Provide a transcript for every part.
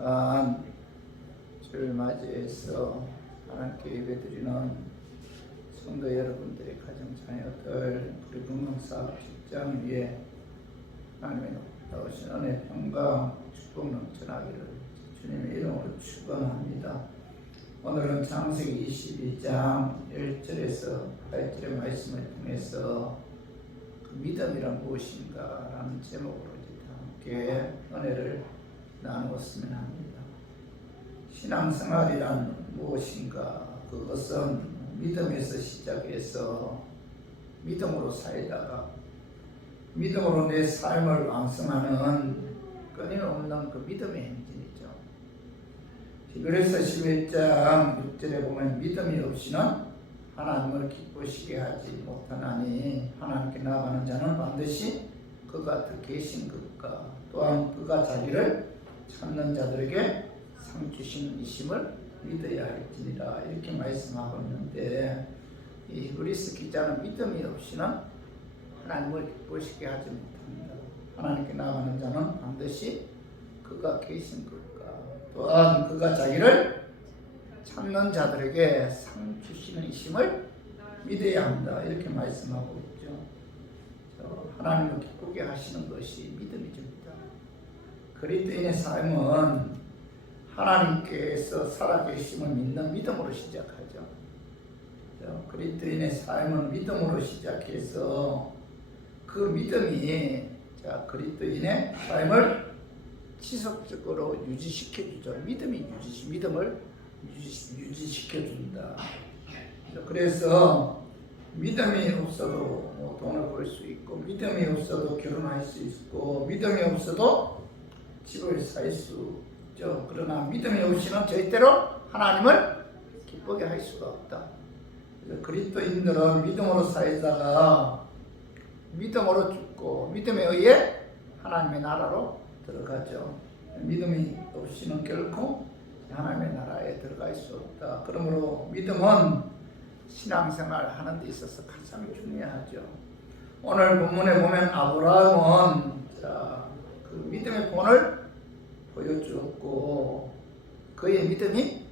거룩한 주를 맞이해서 하나님께 예배드리는 성도 여러분들의 가정 자녀들, 우리 건강사업 직장 위에 하나님의 높으신 은혜, 평강, 축복 넘쳐나기를 주님의 이름으로 축원합니다. 오늘은 창세기 22장 1절에서 8절의 말씀을 통해서 그 믿음이란 무엇인가 라는 제목으로 함께 은혜를 나누었으면 합니다. 신앙생활이란 무엇인가? 그것은 믿음에서 시작해서 믿음으로 살다가 믿음으로 내 삶을 완성하는 끊임없는 그 믿음의 행진이죠. 히브리서 11장 6절에 보면 믿음이 없이는 하나님을 기쁘시게 하지 못하나니 하나님께 나아가는 자는 반드시 그가 계신 것과 또한 그가 자기를 찾는 자들에게 상 주시는 이심을 믿어야 할지니라 이렇게 말씀하고 있는데, 이 히브리서 기자는 믿음이 없이는 하나님을 기쁘시게 하지 못합니다. 하나님께 나아가는 자는 반드시 그가 계신 것과 또한 그가 자기를 찾는 자들에게 상 주시는 이심을 믿어야 한다 이렇게 말씀하고 있죠. 하나님을 기쁘게 하시는 것이 믿음이십니다. 그리스도인의 삶은 하나님께서 살아계심을 믿는 믿음으로 시작하죠. 그리스도인의 삶은 믿음으로 시작해서 그 믿음이 그리스도인의 삶을 지속적으로 유지시켜주죠. 믿음을 유지시켜준다. 그래서 믿음이 없어도 돈을 벌 수 있고, 믿음이 없어도 결혼할 수 있고, 믿음이 없어도 집을 살 수 있죠. 그러나 믿음이 없이는 절대로 하나님을 기쁘게 할 수가 없다. 그리스도인들은 믿음으로 살다가 믿음으로 죽고 믿음에 의해 하나님의 나라로 들어가죠. 믿음이 없이는 결코 하나님의 나라에 들어갈 수 없다. 그러므로 믿음은 신앙생활 하는 데 있어서 가장 중요하죠. 오늘 본문에 보면 아브라함은 그 믿음의 본을 보여주었고 그의 믿음이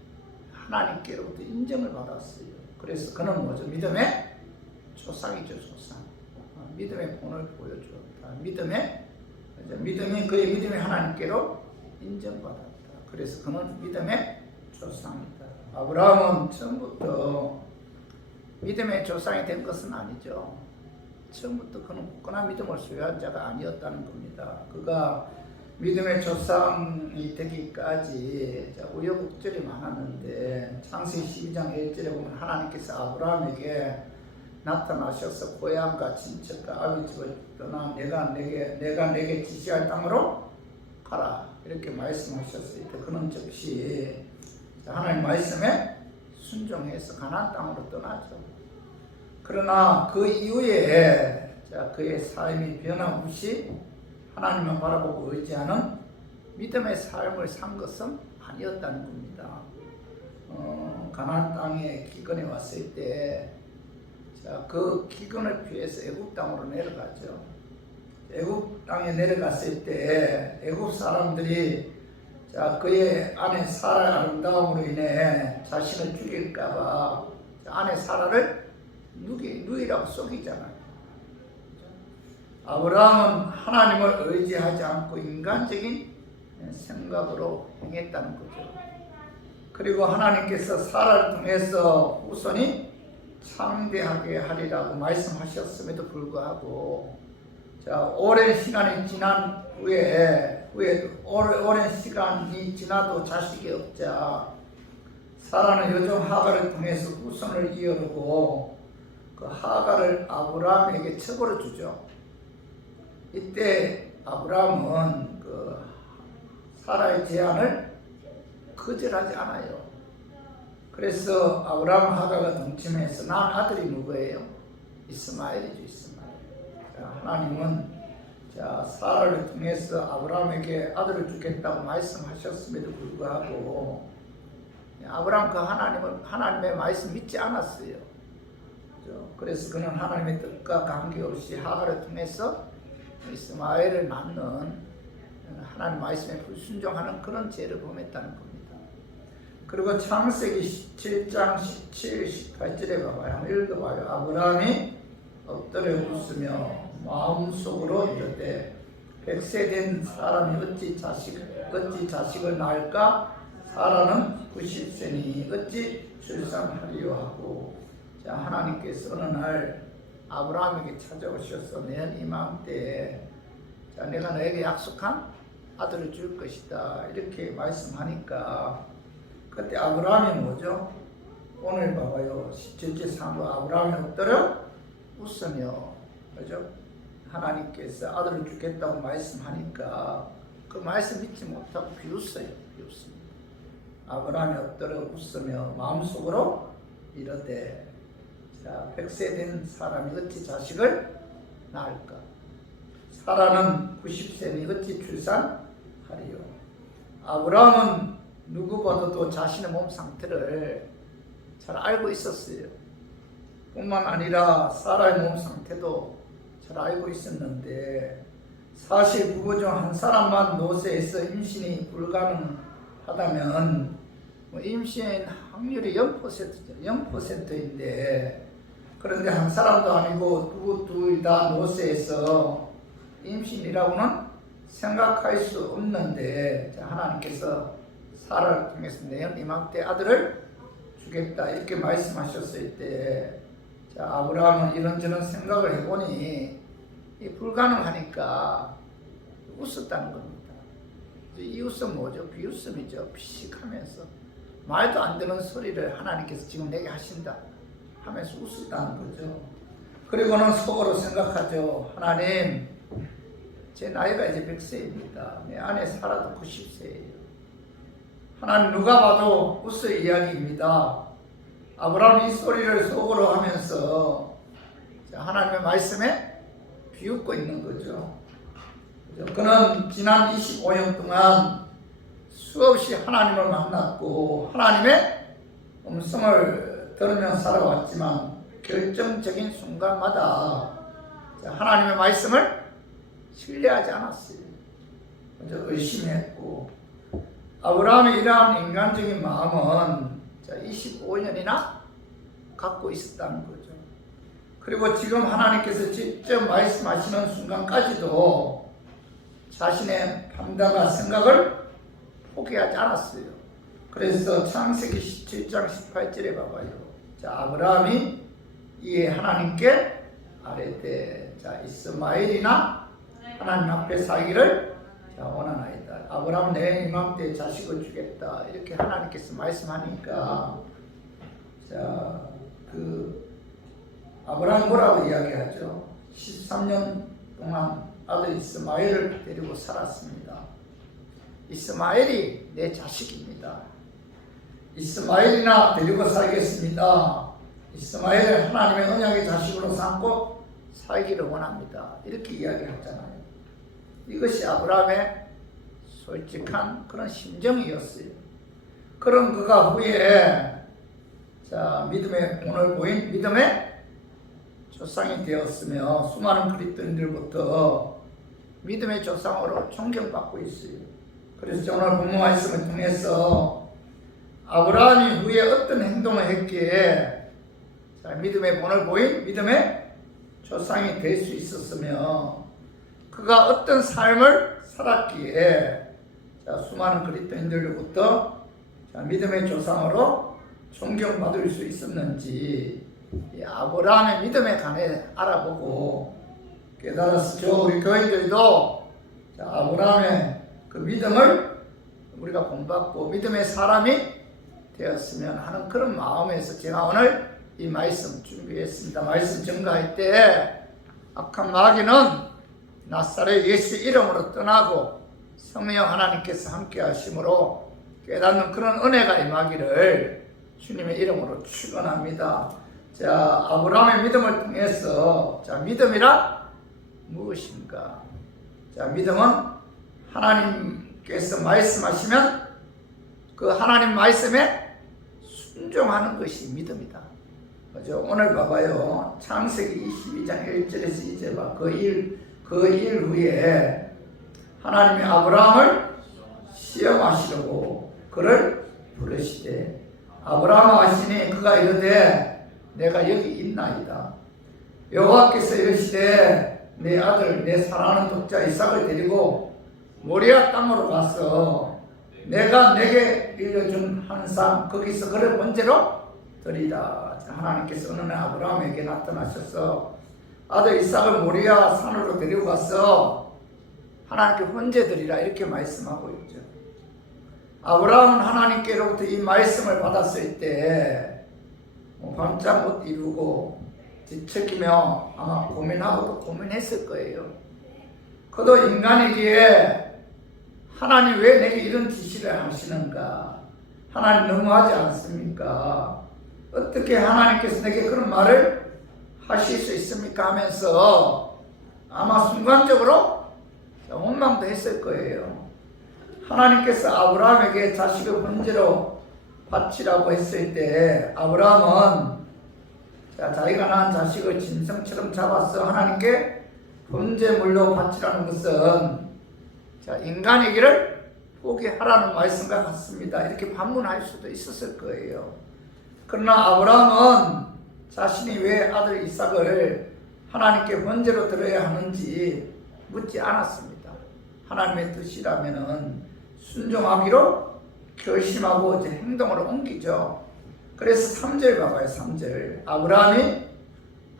하나님께로부터 인정을 받았어요. 그래서 그는 뭐죠? 믿음의 조상이죠, 조상. 믿음의 본을 보여주었다. 믿음이 그의 믿음이 하나님께로 인정받았다. 그래서 그는 믿음의 조상이다. 아브라함은 처음부터 믿음의 조상이 된 것은 아니죠. 처음부터 그는 굳건한 믿음을 소유한 자가 아니었다는 겁니다. 그가 믿음의 조상이 되기까지 우여곡절이 많았는데, 창세기 12장 1절에 보면 하나님께서 아브라함에게 나타나셔서 고향과 친척과 아비 집을 떠나 내가 내게 지시할 땅으로 가라 이렇게 말씀하셨을 때 그는 즉시 하나님 말씀에 순종해서 가나안 땅으로 떠나죠. 그러나 그 이후에 그의 삶이 변함없이 하나님만 바라보고 의지하는 믿음의 삶을 산 것은 아니었다는 겁니다. 가나안 땅에 기근에 왔을 때 그 기근을 피해서 애굽 땅으로 내려가죠. 애굽 땅에 내려갔을 때 애굽 사람들이 그의 아내 사라의 아름다움으로 인해 자신을 죽일까봐 아내 사라를 누이라고 속이잖아요. 아브라함은 하나님을 의지하지 않고 인간적인 생각으로 행했다는 거죠. 그리고 하나님께서 사라를 통해서 후손이 창대하게 하리라고 말씀하셨음에도 불구하고 오랜 시간이 지난 후에 오랜 시간이 지나도 자식이 없자 사라는 여종 하갈을 통해서 후손을 이어오고 그 하갈을 아브라함에게 첩으로 주죠. 이때 아브라함은 그 사라의 제안을 거절하지 않아요. 그래서 아브라함 하갈과 동침해서 난 아들이 누구예요? 이스마엘이죠. 이스마엘. 하나님은 사라를 통해서 아브라함에게 아들을 주겠다고 말씀하셨음에도 불구하고 아브라함 그 하나님의 말씀 믿지 않았어요. 그래서 그는 하나님의 뜻과 관계없이 하갈을 통해서 이스마엘을 낳는 하나님 말씀에 불순종하는 그런 죄를 범했다는 겁니다. 그리고 창세기 17장 17, 18절에 봐봐요. 한번 읽어봐요. 아브라함이 엎드려 웃으며 마음속으로 이르되 100세 된 사람이 어찌 자식을 낳을까? 사라는 90세니 어찌 출산하리요 하고, 자, 하나님께서 어느 날 아브라함에게 찾아오셔서 내년 이맘때에 자, 내가 너에게 약속한 아들을 줄 것이다 이렇게 말씀하니까 그때 아브라함이 뭐죠? 오늘 봐봐요. 17절 상부 아브라함이 엎드려 웃으며, 그죠? 하나님께서 아들을 주겠다고 말씀하니까 그 말씀 믿지 못하고 비웃어요. 비웃습니다. 아브라함이 엎드려 웃으며 마음속으로 이르되, 자, 100세 된 사람이 어찌 자식을 낳을까? 사라는 90세니 어찌 출산하리요? 아브라함은 누구보다도 자신의 몸 상태를 잘 알고 있었어요. 뿐만 아니라 사라의 몸 상태도 잘 알고 있었는데, 사실 부부 중 한 사람만 노쇠해서 임신이 불가능하다면 임신 확률이 0%죠. 0%인데, 그런데 한 사람도 아니고 부부 둘 다 노쇠해서 임신이라고는 생각할 수 없는데, 하나님께서 사라를 통해서 내년 이맘때 아들을 주겠다 이렇게 말씀하셨을 때, 자, 아브라함은 이런저런 생각을 해보니 불가능하니까 웃었다는 겁니다. 이 웃음 뭐죠? 비웃음이죠. 피식하면서 말도 안 되는 소리를 하나님께서 지금 내게 하신다 하면서 웃었다는 거죠. 그리고는 속으로 생각하죠. 하나님, 제 나이가 이제 100세입니다. 내 아내 사라도 90세예요. 하나님, 누가 봐도 웃을 이야기입니다. 아브라함이 이 소리를 속으로 하면서 하나님의 말씀에 비웃고 있는 거죠. 그는 지난 25년 동안 수없이 하나님을 만났고 하나님의 음성을 들으며 살아왔지만 결정적인 순간마다 하나님의 말씀을 신뢰하지 않았어요. 의심했고, 아브라함의 이러한 인간적인 마음은 25년이나 갖고 있었다는 거죠. 그리고 지금 하나님께서 직접 말씀하시는 순간까지도 자신의 판단과 생각을 포기하지 않았어요. 그래서 창세기 17장 18절에 봐봐요. 자, 아브라함이 이에 하나님께 아뢰되, 자, 이스마엘이나 하나님 앞에 살기를 원하나이다. 아브라함 내 이맘때 자식을 주겠다 이렇게 하나님께서 말씀하니까, 자, 아브라함 뭐라고 이야기하죠? 13년 동안 아들 이스마엘을 데리고 살았습니다. 이스마엘이 내 자식입니다. 이스마엘이나 데리고 살겠습니다. 이스마엘을 하나님의 언약의 자식으로 삼고 살기를 원합니다. 이렇게 이야기하잖아요. 이것이 아브라함의 솔직한 그런 심정이었어요. 그런 그가 후에 믿음의 본을 보인 믿음의 조상이 되었으며 수많은 그리스도인들부터 믿음의 조상으로 존경받고 있어요. 그래서 오늘 본문 말씀을 통해서 아브라함이 후에 어떤 행동을 했기에 믿음의 본을 보인 믿음의 조상이 될 수 있었으며, 그가 어떤 삶을 살았기에 수많은 그리스도인들로부터 믿음의 조상으로 존경받을 수 있었는지 아브라함의 믿음에 관해 알아보고 깨달아서 우리 교인들도 아브라함의 그 믿음을 우리가 본받고 믿음의 사람이 되었으면 하는 그런 마음에서 제가 오늘 이 말씀 준비했습니다. 말씀 증거할 때 악한 마귀는 나사렛 예수 이름으로 떠나고 성령 하나님께서 함께 하심으로 깨닫는 그런 은혜가 임하기를 주님의 이름으로 축원합니다. 자, 아브라함의 믿음을 통해서 믿음이란 무엇인가? 믿음은 하나님께서 말씀하시면 그 하나님 말씀에 순종하는 것이 믿음이다. 그죠? 오늘 봐봐요. 창세기 22장 1절에서 2절 봐. 그 일 후에 하나님이 아브라함을 시험하시려고 그를 부르시되 아브라함 하시니 그가 이르되 내가 여기 있나이다. 여호와께서 이르시되 내 아들 내 사랑하는 독자 이삭을 데리고 모리아 땅으로 가서 내가 내게 일러준 한상 거기서 그를 번제로 드리라. 하나님께서 어느 날 아브라함에게 나타나셔서 아들 이삭을 모리아 산으로 데리고 가서 하나님께 번제 드리라 이렇게 말씀하고 있죠. 아브라함은 하나님께로부터 이 말씀을 받았을 때 밤잠 못 이루고 뒤척이며 아마 고민하고 또 고민했을 거예요. 그도 인간이기에 하나님 왜 내게 이런 지시를 하시는가? 하나님 너무하지 않습니까? 어떻게 하나님께서 내게 그런 말을 하실 수 있습니까? 하면서 아마 순간적으로 원망도 했을 거예요. 하나님께서 아브라함에게 자식을 번제로 바치라고 했을 때 아브라함은 자기가 낳은 자식을 짐승처럼 잡아서 하나님께 번제물로 바치라는 것은 인간이기를 포기하라는 말씀과 같습니다. 이렇게 반문할 수도 있었을 거예요. 그러나 아브라함은 자신이 왜 아들 이삭을 하나님께 번제로 드려야 하는지 묻지 않았습니다. 하나님의 뜻이라면은 순종하기로 결심하고 이제 행동으로 옮기죠. 그래서 3절 봐봐요. 3절 아브라함이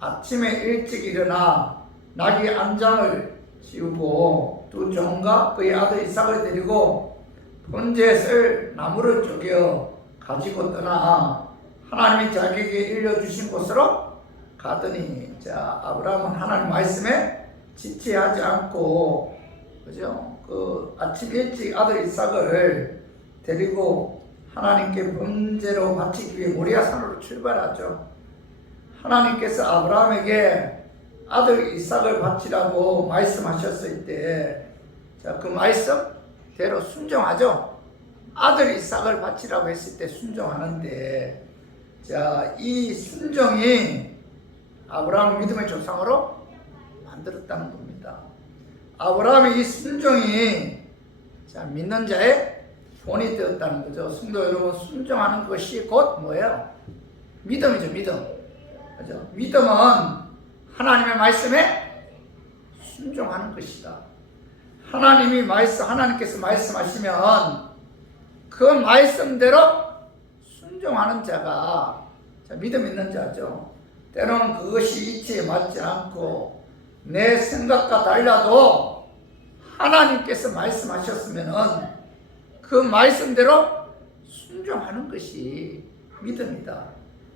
아침에 일찍 일어나 나귀 안장을 지우고 두 종과 그의 아들 이삭을 데리고 번제에 쓸 나무를 쪼개 가지고 떠나 하나님이 자기에게 일러주신 곳으로 가더니 아브라함은 하나님 말씀에 지체하지 않고 그죠? 그 아침 일찍 아들 이삭을 데리고 하나님께 번제로 바치기 위해 모리아 산으로 출발하죠. 하나님께서 아브라함에게 아들 이삭을 바치라고 말씀하셨을 때 그 말씀대로 순종하죠. 아들 이삭을 바치라고 했을 때 순종하는데 이 순종이 아브라함을 믿음의 조상으로 만들었다는 겁니다. 아브라함의 이 순종이 믿는 자의 본이 되었다는 거죠. 성도 여러분, 순종하는 것이 곧 뭐예요? 믿음이죠. 믿음. 그죠? 믿음은 하나님의 말씀에 순종하는 것이다. 하나님께서 말씀하시면 그 말씀대로 순종하는 자가 믿음 있는 자죠. 때로는 그것이 이치에 맞지 않고 내 생각과 달라도 하나님께서 말씀하셨으면 그 말씀대로 순종하는 것이 믿음이다.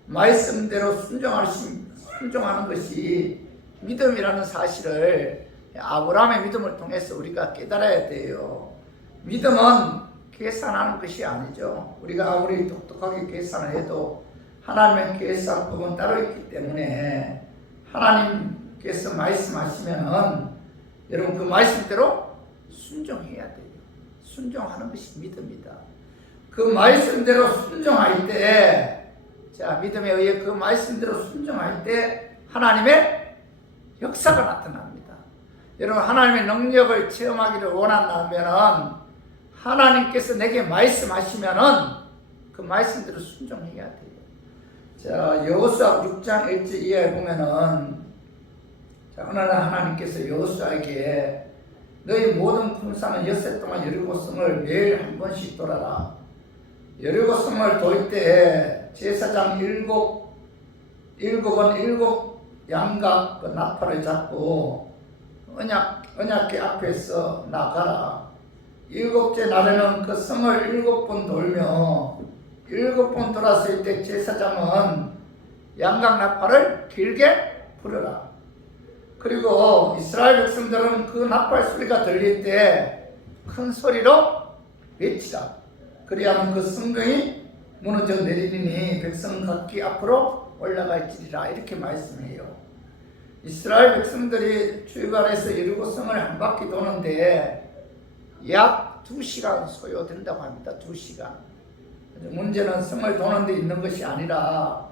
말씀대로 순종하는 것이 믿음이라는 사실을 아브라함의 믿음을 통해서 우리가 깨달아야 돼요. 믿음은 계산하는 것이 아니죠. 우리가 아무리 똑똑하게 계산을 해도 하나님의 계산법은 따로 있기 때문에 하나님께서 말씀하시면은 여러분 그 말씀대로 순종해야 돼요. 순종하는 것이 믿음이다. 그 말씀대로 순종할 때, 믿음에 의해 그 말씀대로 순종할 때 하나님의 역사가 나타납니다. 여러분 하나님의 능력을 체험하기를 원한다면 하나님께서 내게 말씀하시면은 그 말씀대로 순종해야 돼요. 여호수아 6장 1절 이하에 보면은 어느 날 하나님께서 여호수아에게 너희 모든 군사는 엿새 동안 여리고성을 매일 한 번씩 돌아라. 여리고성을 돌 때 제사장 일곱은 일곱 양각 그 나팔을 잡고 언약궤 앞에서 나가라. 일곱째 날에는 그 성을 7번 돌며 7번 돌았을 때 제사장은 양각 나팔을 길게 부르라. 그리고 이스라엘 백성들은 그 나팔 소리가 들릴 때 큰 소리로 외치라. 그리하면 그 성경이 무너져 내리니 백성 각기 앞으로 올라갈지리라. 이렇게 말씀해요. 이스라엘 백성들이 출발해서 여리고성을 한 바퀴 도는데 약 2시간 소요된다고 합니다. 2시간. 문제는 성을 도는 데 있는 것이 아니라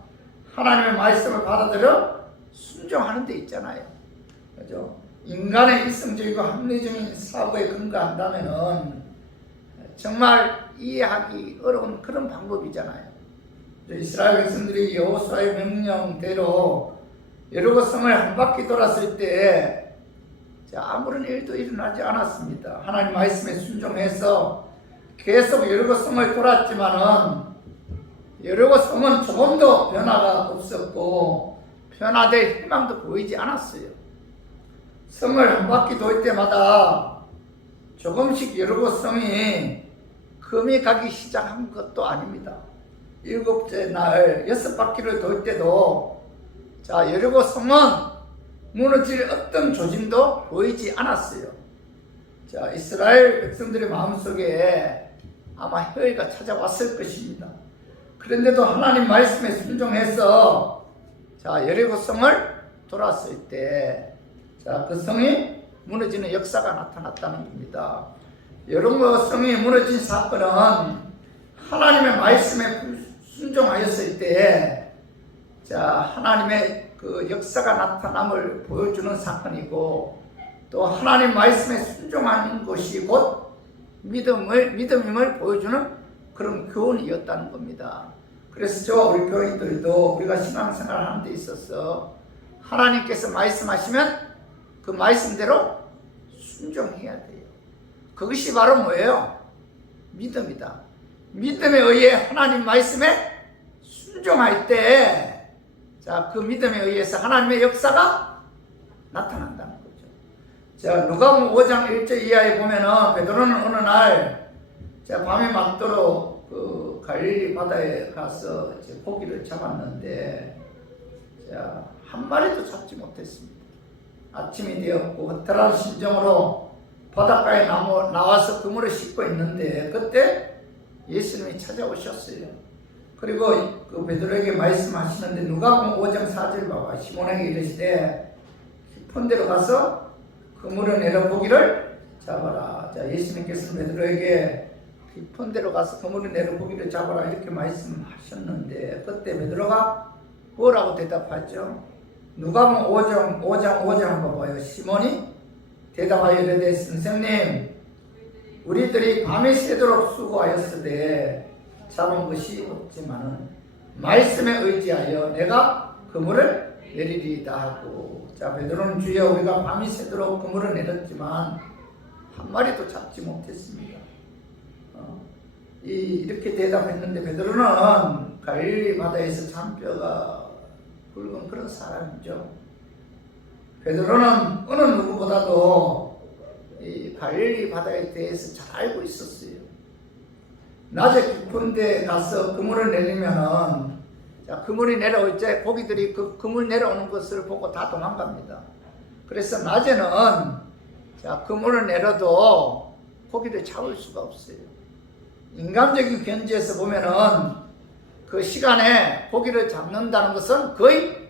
하나님의 말씀을 받아들여 순종하는 데 있잖아요. 그죠? 인간의 이성적이고 합리적인 사고에 근거한다면은 정말 이해하기 어려운 그런 방법이잖아요. 이스라엘 백성들이 여호수아의 명령대로 여리고 성을 한 바퀴 돌았을 때 아무런 일도 일어나지 않았습니다. 하나님 말씀에 순종해서 계속 여리고 성을 돌았지만은 여리고 성은 조금도 변화가 없었고 변화될 희망도 보이지 않았어요. 성을 한 바퀴 돌 때마다 조금씩 여리고 성이 금이 가기 시작한 것도 아닙니다. 7째 날 6바퀴를 돌 때도 여리고 성은 무너질 어떤 조짐도 보이지 않았어요. 이스라엘 백성들의 마음속에 아마 회의가 찾아왔을 것입니다. 그런데도 하나님 말씀에 순종해서 여리고 성을 돌았을 때 그 성이 무너지는 역사가 나타났다는 겁니다. 여리고 성이 무너진 사건은 하나님의 말씀에 순종하였을 때 하나님의 그 역사가 나타남을 보여주는 사건이고 또 하나님 말씀에 순종하는 것이 곧 믿음임을 보여주는 그런 교훈이었다는 겁니다. 그래서 우리 교인들도 우리가 신앙생활을 하는 데 있어서 하나님께서 말씀하시면 그 말씀대로 순종해야 돼요. 그것이 바로 뭐예요? 믿음이다. 믿음에 의해 하나님 말씀에 순종할 때 그 믿음에 의해서 하나님의 역사가 나타난다는 거죠. 누가복음 5장 1절 이하에 보면은 베드로는 어느 날 밤이 맞도록 그 갈릴리 바다에 가서 고기를 잡았는데 한 마리도 잡지 못했습니다. 아침이 되었고 허탈한 심정으로 바닷가에 나와서 그물을 씻고 있는데 그때 예수님이 찾아오셨어요. 그리고 그 베드로에게 말씀하시는데 누가복음 5장 4절 봐봐. 시몬에게 이르시되 깊은 데로 가서 그물을 내려 고기를 잡아라. 예수님께서는 베드로에게 깊은 데로 가서 그물을 내려 고기를 잡아라 이렇게 말씀하셨는데 그때 베드로가 뭐라고 대답하죠? 누가복음 5장 5절 한번 봐요. 시몬이 대답하여 이르되 선생님 우리들이 밤이 새도록 수고하였으되 잡은 것이 없지만은 말씀에 의지하여 내가 그물을 내리리이다 하고 베드로는 주여 우리가 밤이 새도록 그물을 내렸지만 한 마리도 잡지 못했습니다. 이렇게 대답했는데 베드로는 갈릴리 바다에서 잔뼈가 굵은 그런 사람이죠. 베드로는 어느 누구보다도 이 갈릴리 바다에 대해서 잘 알고 있었어요. 낮에 깊은 데 가서 그물을 내리면은 그물이 내려올 때 고기들이 그 그물 내려오는 것을 보고 다 도망갑니다. 그래서 낮에는 그물을 내려도 고기를 잡을 수가 없어요. 인간적인 견지에서 보면은 그 시간에 고기를 잡는다는 것은 거의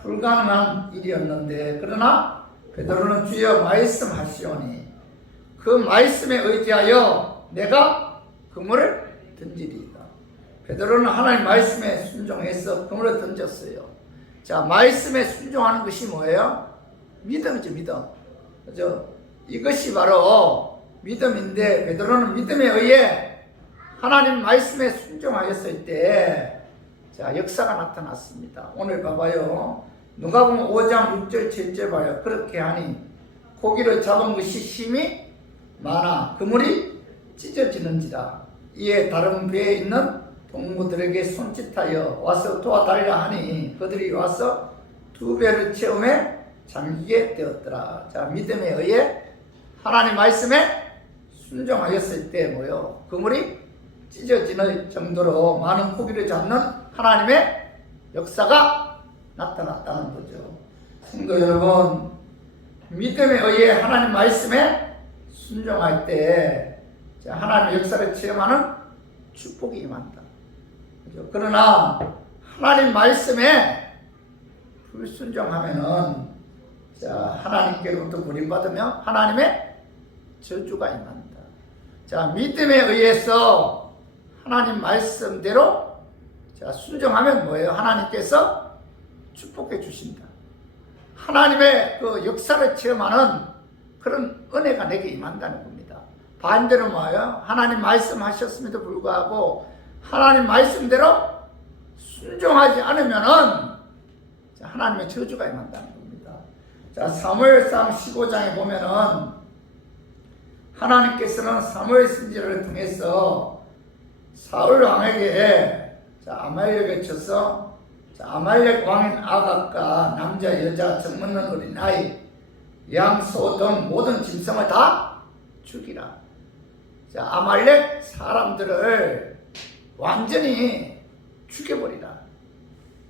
불가능한 일이었는데 그러나 베드로는 주여 말씀하시오니 그 말씀에 의지하여 내가 그물을 던지리이다. 베드로는 하나님 말씀에 순종해서 그물을 던졌어요. 말씀에 순종하는 것이 뭐예요? 믿음이죠, 믿음. 그죠? 이것이 바로 믿음인데 베드로는 믿음에 의해 하나님 말씀에 순종하였을 때 역사가 나타났습니다. 오늘 봐봐요. 누가복음 5장 6절 7절 봐요. 그렇게 하니 고기를 잡은 것이 심히 많아 그물이 찢어지는지라. 이에 다른 배에 있는 동무들에게 손짓하여 와서 도와달라 하니 그들이 와서 2배를 채우매 잠기게 되었더라. 믿음에 의해 하나님 말씀에 순종하였을 때 뭐요? 그물이 찢어지는 정도로 많은 고기를 잡는 하나님의 역사가 나타났다는 거죠. 성도 여러분, 믿음에 의해 하나님 말씀에 순종할 때 하나님의 역사를 체험하는 축복이 임한다. 그죠? 그러나 하나님 말씀에 불순종하면은 하나님께로부터 버림받으며 하나님의 저주가 임한다. 믿음에 의해서 하나님 말씀대로 순종하면 뭐예요? 하나님께서 축복해 주신다. 하나님의 그 역사를 체험하는 그런 은혜가 내게 임한다는 겁니다. 반대로 뭐예요? 하나님 말씀하셨음에도 불구하고 하나님 말씀대로 순종하지 않으면은 하나님의 저주가 임한다는 겁니다. 자, 사무엘상 15장에 보면은 하나님께서는 사무엘 선지자를 통해서 사울 왕에게 아말렉에 쳐서 아말렉 왕인 아각과 남자, 여자, 정먹는 어린아이, 양, 소 등 모든 짐승을 다 죽이라. 아말렉 사람들을 완전히 죽여버리라.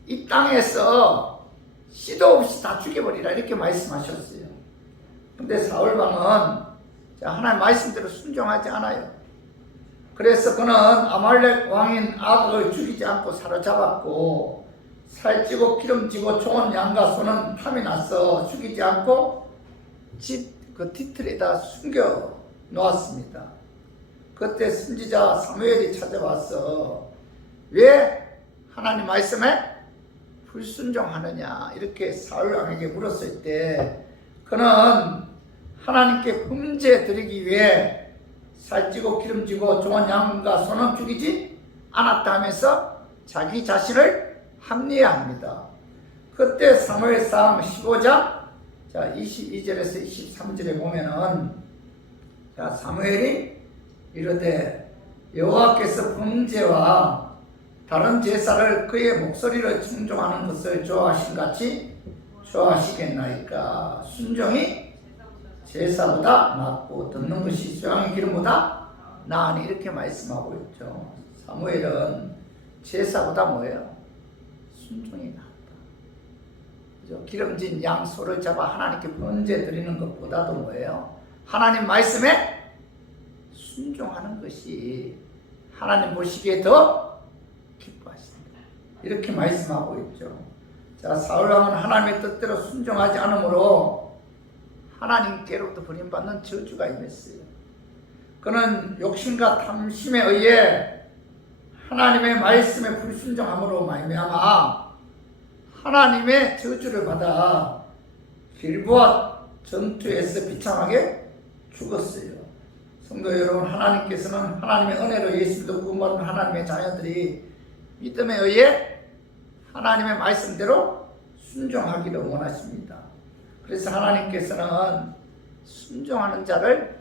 이 땅에서 씨도 없이 다 죽여버리라. 이렇게 말씀하셨어요. 근데 사울왕은 하나님 말씀대로 순종하지 않아요. 그래서 그는 아말렉 왕인 아각을 죽이지 않고 사로잡았고, 살찌고 기름지고 좋은 양과 소는 탐이 나서 죽이지 않고 집 그 뒤틀에다 숨겨 놓았습니다. 그때 선지자 사무엘이 찾아와서 왜 하나님 말씀에 불순종하느냐 이렇게 사울 왕에게 물었을 때, 그는 하나님께 범죄 드리기 위해 살찌고 기름지고 좋은 양과 소는 죽이지 않았다 하면서 자기 자신을 합리화합니다. 그때 사무엘상 15장 22절에서 23절에 보면은 사무엘이 이르되 여호와께서 범죄와 다른 제사를 그의 목소리를 충종하는 것을 좋아하신 같이 좋아하시겠나이까. 순종이 제사보다 낫고 듣는 것이 수양의 기름보다 나으니 이렇게 말씀하고 있죠. 사무엘은 제사보다 뭐예요? 순종이 낫다. 기름진 양, 소를 잡아 하나님께 번제 드리는 것보다도 뭐예요? 하나님 말씀에 순종하는 것이 하나님 보시기에 더 기뻐하십니다. 이렇게 말씀하고 있죠. 자, 사울왕은 하나님의 뜻대로 순종하지 않으므로 하나님께로부터 버림받는 저주가 임했어요. 그는 욕심과 탐심에 의해 하나님의 말씀에 불순종함으로 말미암아 하나님의 저주를 받아 길보아 전투에서 비참하게 죽었어요. 성도 여러분, 하나님께서는 하나님의 은혜로 예수도 구원받은 하나님의 자녀들이 믿음에 의해 하나님의 말씀대로 순종하기를 원하십니다. 그래서 하나님께서는 순종하는 자를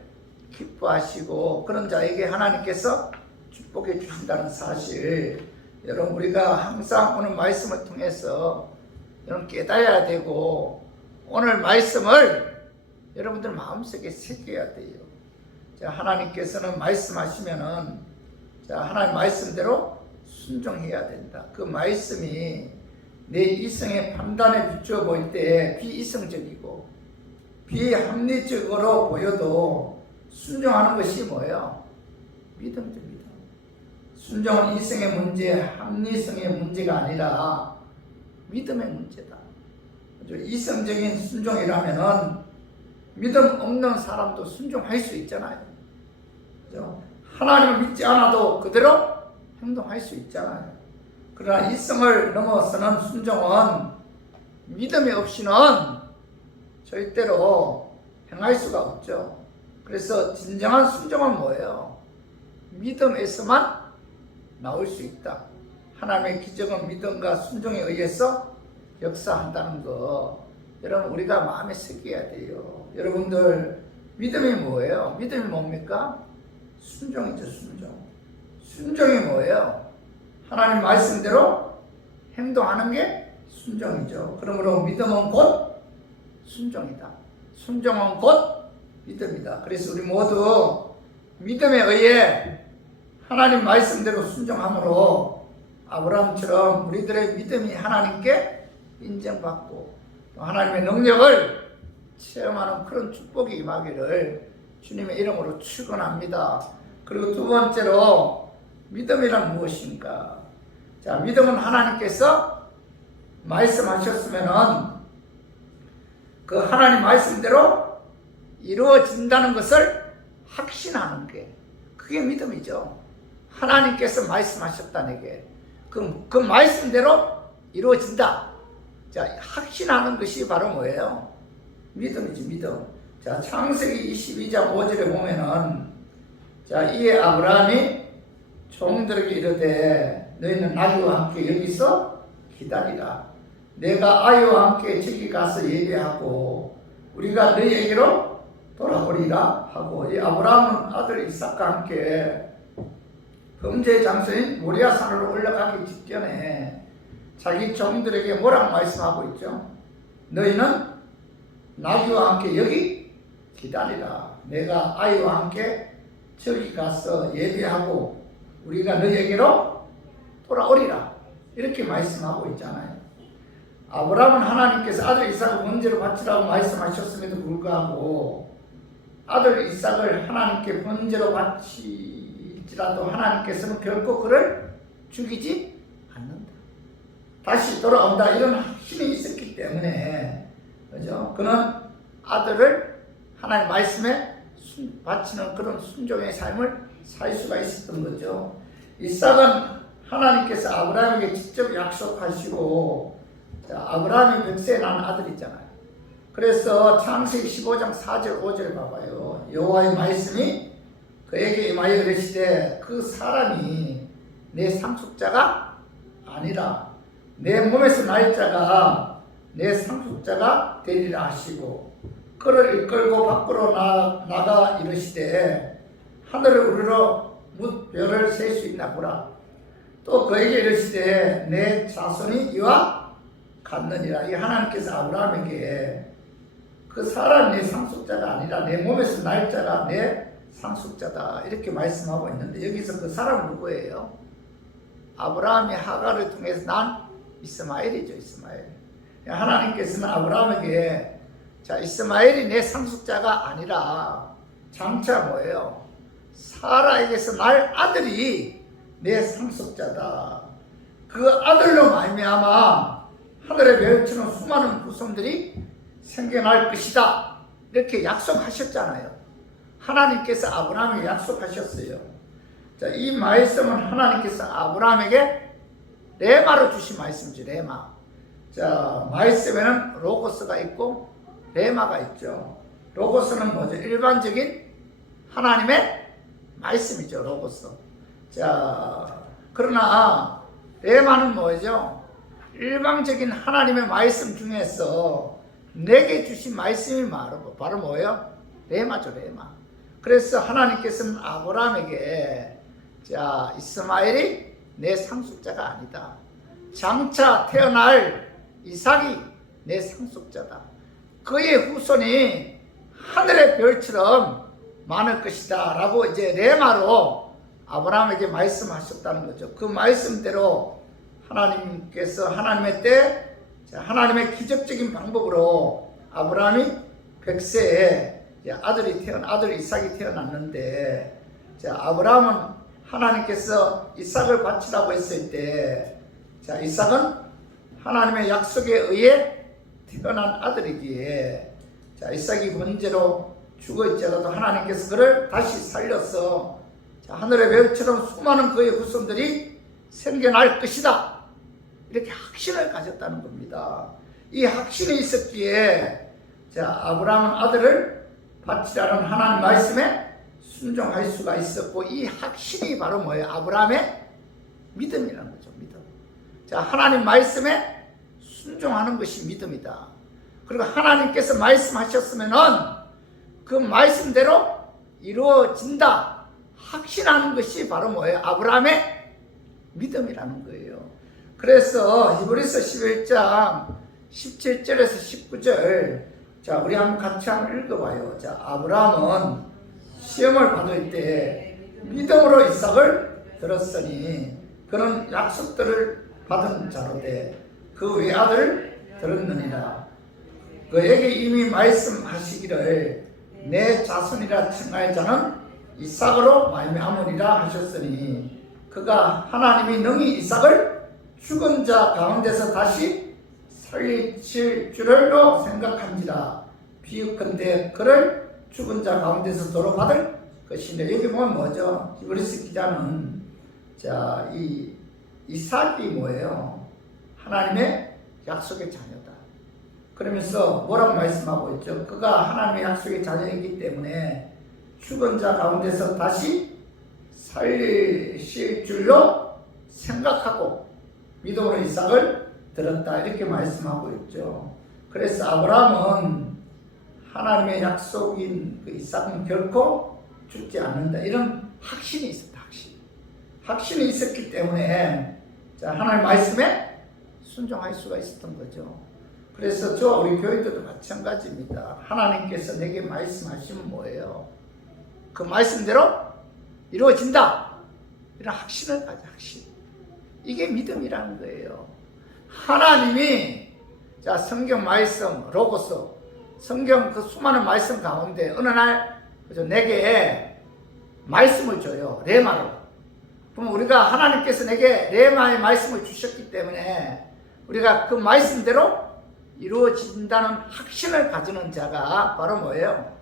기뻐하시고 그런 자에게 하나님께서 축복해 주신다는 사실, 여러분 우리가 항상 오늘 말씀을 통해서 여러분 깨달아야 되고 오늘 말씀을 여러분들 마음속에 새겨야 돼요. 자, 하나님께서는 말씀하시면은 하나님 말씀대로 순종해야 된다. 그 말씀이 내 이성의 판단에 비추어 보일 때 비이성적이고 비합리적으로 보여도 순종하는 것이 뭐예요? 믿음입니다. 순종은 이성의 문제, 합리성의 문제가 아니라 믿음의 문제다. 이성적인 순종이라면은 믿음 없는 사람도 순종할 수 있잖아요. 그죠? 하나님을 믿지 않아도 그대로 행동할 수 있잖아요. 그러나 이성을 넘어서는 순종은 믿음이 없이는 절대로 행할 수가 없죠. 그래서 진정한 순종은 뭐예요? 믿음에서만 나올 수 있다. 하나님의 기적은 믿음과 순종에 의해서 역사한다는 거, 여러분 우리가 마음에 새겨야 돼요. 여러분들 믿음이 뭐예요? 믿음이 뭡니까? 순종이죠. 순종이 뭐예요? 하나님 말씀대로 행동하는 게 순종이죠. 그러므로 믿음은 곧 순종이다. 순종은 곧 믿음이다. 그래서 우리 모두 믿음에 의해 하나님 말씀대로 순종함으로 아브라함처럼 우리들의 믿음이 하나님께 인정받고 또 하나님의 능력을 체험하는 그런 축복이 임하기를 주님의 이름으로 축원합니다. 그리고 두 번째로 믿음이란 무엇인가? 자, 믿음은 하나님께서 말씀하셨으면은 그 하나님 말씀대로 이루어진다는 것을 확신하는 게 그게 믿음이죠. 하나님께서 말씀하셨다 내게 그 말씀대로 이루어진다. 자, 확신하는 것이 바로 뭐예요? 믿음이지, 믿음. 자, 창세기 22장 5절에 보면은, 자, 이에 아브라함이 종들에게 이르되 너희는 나귀와 함께 여기서 기다리라. 내가 아이와 함께 저기 가서 예배하고 우리가 너희에게로 돌아오리라 하고, 이 아브라함은 아들 이삭과 함께 범죄 장소인 모리아산으로 올라가기 직전에 자기 종들에게 뭐라고 말씀하고 있죠? 너희는 나귀와 함께 여기 기다리라. 내가 아이와 함께 저기 가서 예배하고 우리가 너희에게로 돌아오리라. 이렇게 말씀하고 있잖아요. 아브라함은 하나님께서 아들 이삭을 번제로 바치라고 말씀하셨음에도 불구하고 아들 이삭을 하나님께 번제로 바치지라도 하나님께서는 결코 그를 죽이지 않는다. 다시 돌아온다. 이런 확신이 있었기 때문에, 그죠? 그는 아들을 하나님 말씀에 바치는 그런 순종의 삶을 살 수가 있었던 거죠. 이삭은 하나님께서 아브라함에게 직접 약속하시고, 아브라함이 100세에 낳은 아들이잖아요. 그래서 창세기 15장 4절 5절 봐봐요. 여호와의 말씀이 그에게 임하여 이르시되 그 사람이 내 상속자가 아니라 내 몸에서 날 자가 내 상속자가 되리라 하시고, 그를 이끌고 밖으로 나가 이르시되 하늘을 우러러 뭇 별을 셀 수 있나 보라. 또 그에게 이르시되 내 자손이 이와 같느니라. 이 하나님께서 아브라함에게 그 사람이 내 상속자가 아니라 내 몸에서 날 자가 내 상속자다 이렇게 말씀하고 있는데, 여기서 그 사람은 누구예요? 아브라함이 하갈을 통해서 난 이스마엘이죠. 이스마엘. 하나님께서는 아브라함에게 자, 이스마엘이 내 상속자가 아니라 장차 뭐예요? 사라에게서 날 아들이 내 상속자다. 그 아들로 말미암아 하늘의 별처럼 수많은 후손들이 생겨날 것이다. 이렇게 약속하셨잖아요. 하나님께서 아브라함에게 약속하셨어요. 자, 이 말씀은 하나님께서 아브라함에게 레마로 주신 말씀이죠. 레마. 자, 말씀에는 로고스가 있고 레마가 있죠. 로고스는 뭐죠? 일반적인 하나님의 말씀이죠. 로고스. 자, 그러나 레마는 뭐죠? 일방적인 하나님의 말씀 중에서 내게 주신 말씀이 바로 뭐예요? 레마죠. 레마. 그래서 하나님께서는 아브라함에게 자, 이스마엘이 내 상속자가 아니다. 장차 태어날 이삭이 내 상속자다. 그의 후손이 하늘의 별처럼 많을 것이다 라고 이제 레마로 아브라함에게 말씀하셨다는 거죠. 그 말씀대로 하나님께서 하나님의 때 하나님의 기적적인 방법으로 아브라함이 100세에 아들 이삭이 태어났는데, 아브라함은 하나님께서 이삭을 바치라고 했을 때 이삭은 하나님의 약속에 의해 태어난 아들이기에 이삭이 번제로 죽어있더라도 하나님께서 그를 다시 살려서 하늘의 별처럼 수많은 그의 후손들이 생겨날 것이다. 이렇게 확신을 가졌다는 겁니다. 이 확신이 있었기에 아브라함은 아들을 바치라는 하나님 말씀에 순종할 수가 있었고, 이 확신이 바로 뭐예요? 아브라함의 믿음이라는 거죠. 믿음. 하나님 말씀에 순종하는 것이 믿음이다. 그리고 하나님께서 말씀하셨으면은 그 말씀대로 이루어진다. 확신하는 것이 바로 뭐예요? 아브라함의 믿음이라는 거예요. 그래서 히브리서 11장 17절에서 19절 우리 같이 한번 읽어봐요. 아브라함은 시험을 받을 때 믿음으로 이삭을 들었으니 그는 약속들을 받은 자로되 그 외아들을 들었느니라. 그에게 이미 말씀하시기를 내 자손이라 칭할 자는 이삭으로 말미암으리라 하셨으니 그가 하나님이 능히 이삭을 죽은 자 가운데서 다시 살리실 줄로 생각한지라. 비유컨대 그를 죽은 자 가운데서 도로 받을 것인데, 여기 보면 뭐죠? 히브리서 기자는 이 이삭이 뭐예요? 하나님의 약속의 자녀다. 그러면서 뭐라고 말씀하고 있죠? 그가 하나님의 약속의 자녀이기 때문에 죽은 자 가운데서 다시 살리실 줄로 생각하고 믿음으로 이삭을 들었다. 이렇게 말씀하고 있죠. 그래서 아브라함은 하나님의 약속인 그 이삭은 결코 죽지 않는다. 이런 확신이 있었다. 확신이 있었기 때문에 하나님 말씀에 순종할 수가 있었던 거죠. 그래서 우리 교회들도 마찬가지입니다. 하나님께서 내게 말씀하시면 뭐예요? 그 말씀대로 이루어진다. 이런 확신을 가져. 확신. 이게 믿음이라는 거예요. 하나님이 성경 말씀 로고스, 성경 그 수많은 말씀 가운데 어느 날 내게 말씀을 줘요. 레마로. 그럼 우리가 하나님께서 내게 레마의 말씀을 주셨기 때문에 우리가 그 말씀대로 이루어진다는 확신을 가지는 자가 바로 뭐예요?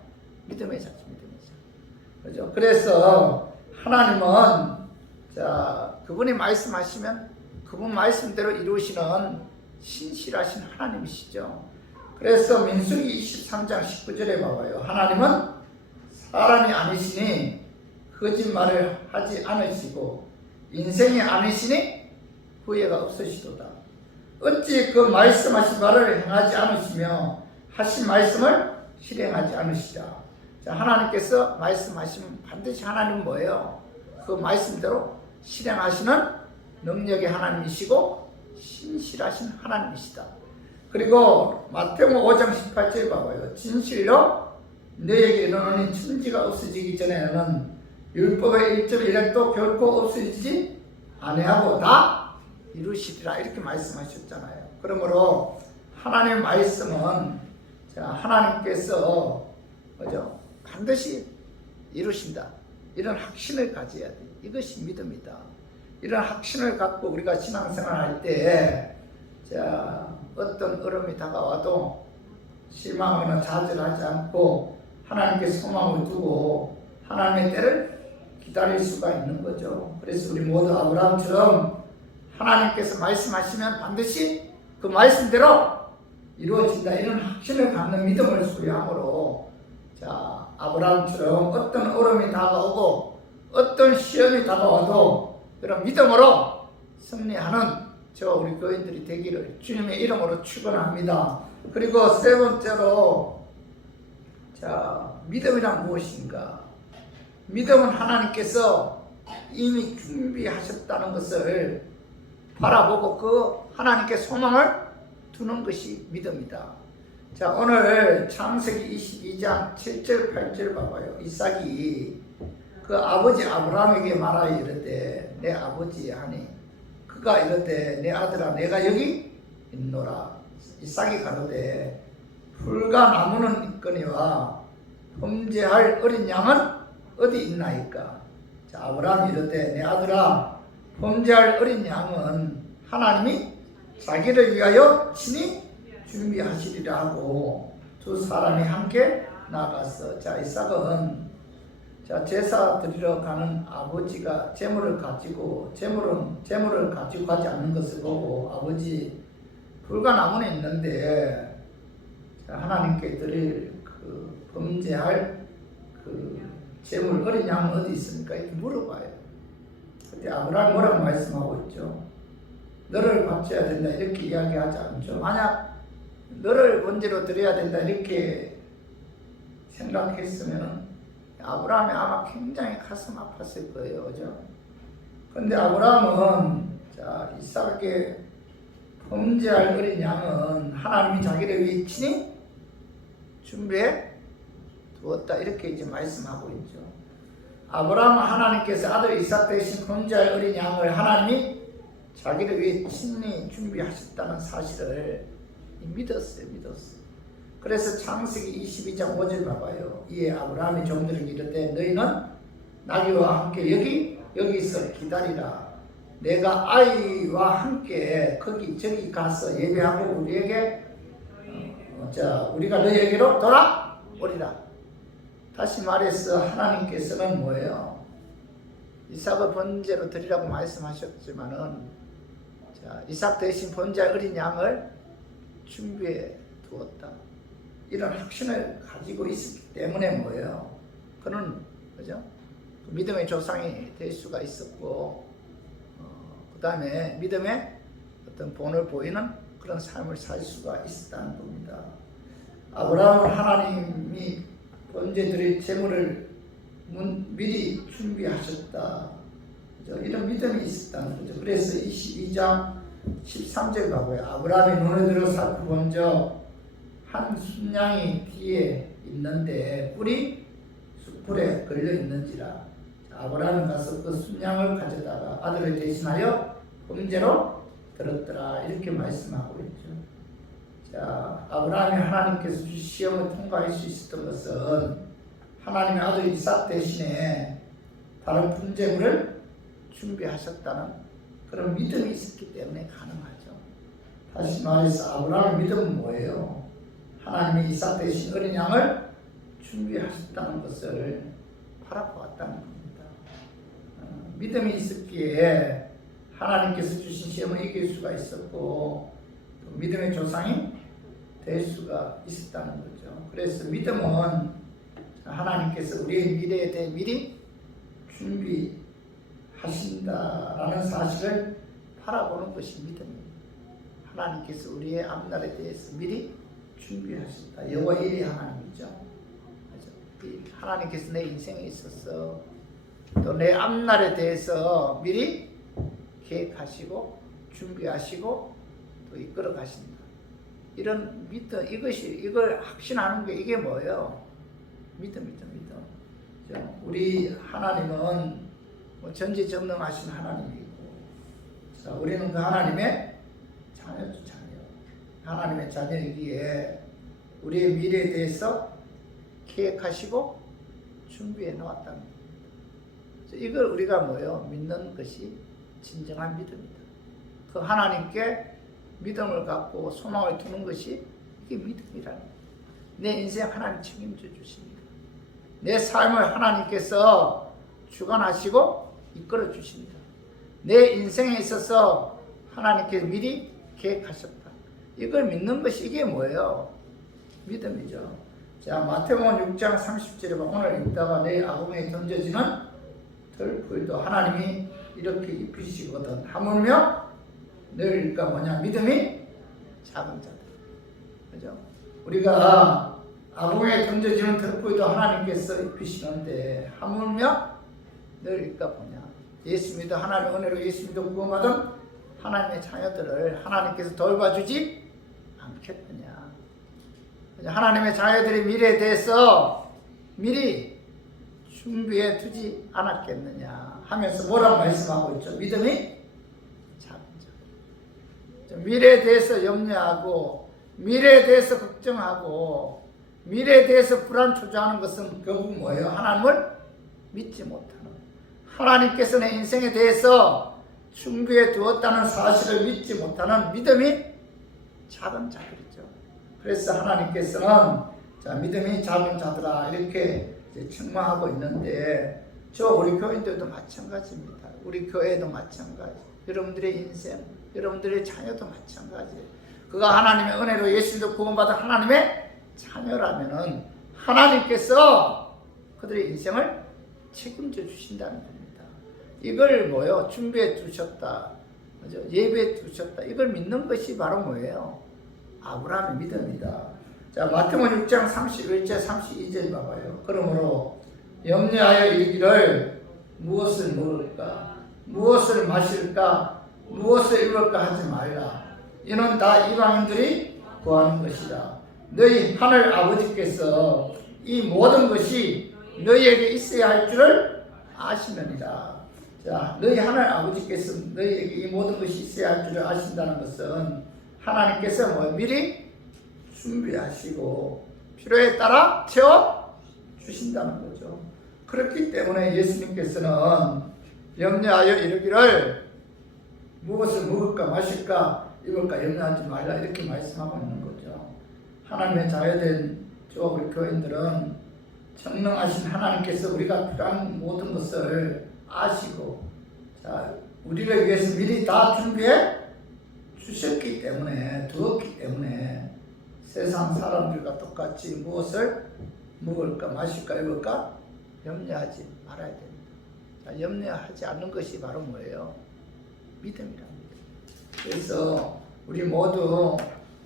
믿음의 자죠. 믿음의 자. 그죠? 그래서 하나님은 그분이 말씀하시면 그분 말씀대로 이루시는 신실하신 하나님이시죠. 그래서 민수기 23장 19절에 봐봐요. 하나님은 사람이 아니시니 거짓말을 하지 않으시고 인생이 아니시니 후회가 없으시도다. 어찌 그 말씀하신 말을 행하지 않으시며 하신 말씀을 실행하지 않으시다. 하나님께서 말씀하시면 반드시 하나님은 뭐예요? 그 말씀대로 실행하시는 능력의 하나님이시고 신실하신 하나님이시다. 그리고 마태복음 5장 18절 봐봐요. 진실로 너에게 이르노니 천지가 없어지기 전에는 율법의 1.1획도 결코 없어지지 아니하고 다 이루시리라. 이렇게 말씀하셨잖아요. 그러므로 하나님의 말씀은 하나님께서 반드시 이루신다. 이런 확신을 가져야 돼. 이것이 믿음이다. 이런 확신을 갖고 우리가 신앙생활 할 때 어떤 어려움이 다가와도 실망하거나 좌절하지 않고 하나님께 소망을 두고 하나님의 때를 기다릴 수가 있는 거죠. 그래서 우리 모두 아브라함처럼 하나님께서 말씀하시면 반드시 그 말씀대로 이루어진다. 이런 확신을 갖는 믿음을 소유함으로 아브라함처럼 어떤 어려움이 다가오고 어떤 시험이 다가와도 그런 믿음으로 승리하는 우리 교인들이 되기를 주님의 이름으로 축원합니다. 그리고 세 번째로 믿음이란 무엇인가? 믿음은 하나님께서 이미 준비하셨다는 것을 바라보고 그 하나님께 소망을 두는 것이 믿음이다. 오늘 창세기 22장 7절 8절 봐봐요. 이삭이 그 아버지 아브라함에게 말하여 이르되 내 아버지 하니 그가 이르되 내 아들아 내가 여기 있노라. 이삭이 가로되 풀과 나무는 있거니와 범죄할 어린 양은 어디 있나이까? 아브라함이 이르되 내 아들아 범죄할 어린 양은 하나님이 자기를 위하여 친히 준비하시리라 하고 두 사람이 함께 나가서 이삭은 제사 드리러 가는 아버지가 재물을 가지고 가지 않는 것을 보고 아버지 불과 나무는 있는데 하나님께 드릴 그 범죄할 그 재물 어린 양은 어디 있습니까? 이렇게 물어봐요. 그때 아브라함이 뭐라고 말씀하고 있죠? 너를 바쳐야 된다 이렇게 이야기하지 않죠. 만약 너를 번제로 드려야 된다 이렇게 생각했으면 아브라함이 아마 굉장히 가슴 아팠을 거예요. 그죠? 그런데 아브라함은 이삭에게 범죄할 어린 양은 하나님이 자기를 위해 친히 준비해 두었다 이렇게 이제 말씀하고 있죠. 아브라함은 하나님께서 아들 이삭 대신 범죄할 어린 양을 하나님이 자기를 위해 친히 준비하셨다는 사실을 믿었어요. 그래서 창세기 22장 5절 봐봐요. 이에 아브라함이 종들에게 이르되 너희는 나귀와 함께 여기서 기다리라. 내가 아이와 함께 저기 가서 예배하고 우리에게 우리가 너희에게로 돌아오리라. 다시 말해서 하나님께서는 뭐예요? 이삭을 번제로 드리라고 말씀하셨지만은 이삭 대신 번제할 어린 양을 준비해 두었다. 이런 확신을 가지고 있었기 때문에 뭐예요? 그는 그죠? 믿음의 조상이 될 수가 있었고, 그 다음에 믿음의 어떤 본을 보이는 그런 삶을 살 수가 있었다는 겁니다. 아브라함은 하나님이 번제드릴 제물을 미리 준비하셨다. 그죠? 이런 믿음이 있었다는 거죠. 그래서 22장 13절 가고요. 아브라함이 눈에 들어 살펴본즉 한 순양이 뒤에 있는데 뿔이 숯불에 걸려 있는지라. 아브라함이 가서 그 순양을 가져다가 아들을 대신하여 범죄로 들었더라. 이렇게 말씀하고 있죠. 자, 아브라함이 하나님께서 주신 시험을 통과할 수 있었던 것은 하나님의 아들 이삭 대신에 다른 분재물을 준비하셨다는 그런 믿음이 있었기 때문에 가능하죠. 다시 말해서 아브라함의 믿음은 뭐예요? 하나님이 이삭 대신 어린 양을 준비하셨다는 것을 바라보았다는 겁니다. 믿음이 있었기에 하나님께서 주신 시험을 이길 수가 있었고 믿음의 조상이 될 수가 있었다는 거죠. 그래서 믿음은 하나님께서 우리의 미래에 대해 미리 준비하신다라는 사실을 바라보는 것이 믿음입니다. 하나님께서 우리의 앞날에 대해서 미리 준비하신다. 여호와 일의 하나님이죠. 하나님께서 내 인생에 있어서 또 내 앞날에 대해서 미리 계획하시고 준비하시고 또 이끌어 가신다. 이런 믿음, 이걸 확신하는 게 이게 뭐예요? 믿음이죠, 믿음. 우리 하나님은 전지전능하신 하나님이고, 자, 우리는 그 하나님의 자녀죠, 자녀. 하나님의 자녀이기에 우리의 미래에 대해서 계획하시고 준비해 놓았다는 겁니다. 이걸 우리가 뭐예요? 믿는 것이 진정한 믿음이다. 그 하나님께 믿음을 갖고 소망을 두는 것이 이게 믿음이라는 거예요. 내 인생 하나님 책임져 주십니다. 내 삶을 하나님께서 주관하시고 이끌어 주십니다. 내 인생에 있어서 하나님께서 미리 계획하셨다. 이걸 믿는 것이 이게 뭐예요? 믿음이죠. 자, 마태복음 6장 30절에 오늘 읽다가 내일 아궁이에 던져지는 털풀도 하나님이 이렇게 입히시거든. 하물며 너희가 뭐냐? 믿음이 작은 자들. 그죠? 우리가 아궁이에 던져지는 털풀도 하나님께서 입히시는데 하물며 너희가 뭐냐? 예수 믿어 하나님의 은혜로 예수 믿어 구원받은 하나님의 자녀들을 하나님께서 돌봐주지 않겠느냐? 하나님의 자녀들의 미래에 대해서 미리 준비해 두지 않았겠느냐 하면서 뭐라고 말씀하고 있죠? 믿음이 작은 자. 미래에 대해서 염려하고 미래에 대해서 걱정하고 미래에 대해서 불안초조하는 것은 결국 뭐예요? 하나님을 믿지 못하는, 하나님께서 내 인생에 대해서 준비해 두었다는 사실을 믿지 못하는 믿음이 작은 자들이죠. 그래서 하나님께서는 자, 믿음이 작은 자들아 이렇게 책망하고 있는데 우리 교인들도 마찬가지입니다. 우리 교회도 마찬가지. 여러분들의 인생, 여러분들의 자녀도 마찬가지. 그가 하나님의 은혜로 예수님도 구원받은 하나님의 자녀라면은 하나님께서 그들의 인생을 책임져 주신다는 겁니다. 이걸 뭐요? 준비해 두셨다. 그죠? 예배해 두셨다. 이걸 믿는 것이 바로 뭐예요? 아브라함의 믿음이다. 자, 마태복음 6장 31절 32절 봐봐요. 그러므로 염려하여 이르기를 무엇을 먹을까, 무엇을 마실까, 무엇을 입을까 하지 말라. 이는 다 이방인들이 구하는 것이다. 너희 하늘 아버지께서 이 모든 것이 너희에게 있어야 할 줄을 아시느니라. 자, 너희 하늘 아버지께서 너희에게 이 모든 것이 있어야 할 줄을 아신다는 것은 하나님께서 미리 준비하시고 필요에 따라 채워 주신다는 거죠. 그렇기 때문에 예수님께서는 염려하여 이르기를 무엇을 먹을까 마실까 입을까 염려하지 말라 이렇게 말씀하고 있는 거죠. 하나님의 자녀된 우리 교인들은 전능하신 하나님께서 우리가 필요한 모든 것을 아시고 자, 우리를 위해서 미리 다 준비해 주셨기 때문에, 두었기 때문에 세상 사람들과 똑같이 무엇을 먹을까 마실까 입을까 염려하지 말아야 됩니다. 자, 염려하지 않는 것이 바로 뭐예요? 믿음이랍니다. 그래서 우리 모두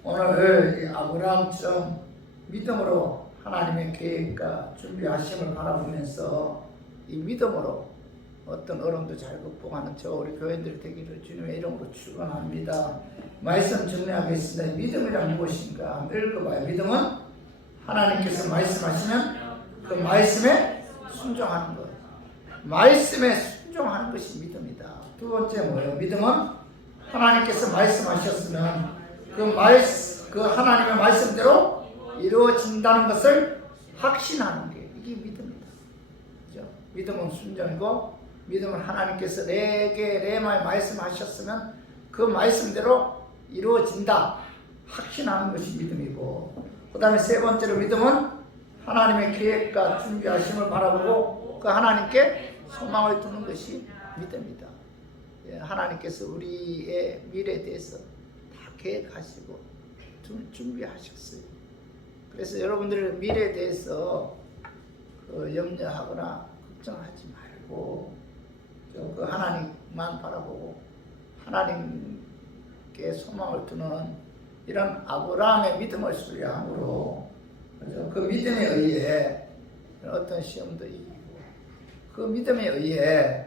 오늘 이 아브라함처럼 믿음으로 하나님의 계획과 준비하심을 바라보면서 이 믿음으로 어떤 어려움도 잘 극복하는 저 우리 교인들이 되기를 주님의 이름으로 축원합니다. 말씀 정리하겠습니다. 믿음이란 무엇인가? 읽어봐요. 믿음은 하나님께서 말씀하시면 그 말씀에 순종하는 것. 말씀에 순종하는 것이 믿음이다. 두 번째 뭐예요? 믿음은 하나님께서 말씀하셨으면 그 하나님의 말씀대로 이루어진다는 것을 확신하는 게 이게 믿음이다. 그죠? 믿음은 순종이고, 믿음은 하나님께서 내 말 말씀하셨으면 그 말씀대로 이루어진다. 확신하는 것이 믿음이고, 그 다음에 세 번째로 믿음은 하나님의 계획과 준비하심을 바라보고 그 하나님께 소망을 두는 것이 믿음이다. 하나님께서 우리의 미래에 대해서 다 계획하시고 준비하셨어요. 그래서 여러분들 미래에 대해서 염려하거나 걱정하지 말고 그 하나님만 바라보고 하나님께 소망을 두는 이런 아브라함의 믿음을 수리함으로 그 믿음에 의해 어떤 시험도 이기고 그 믿음에 의해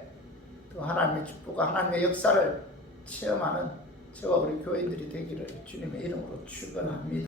또 하나님의 축복과 하나님의 역사를 체험하는 저와 우리 교인들이 되기를 주님의 이름으로 축원합니다.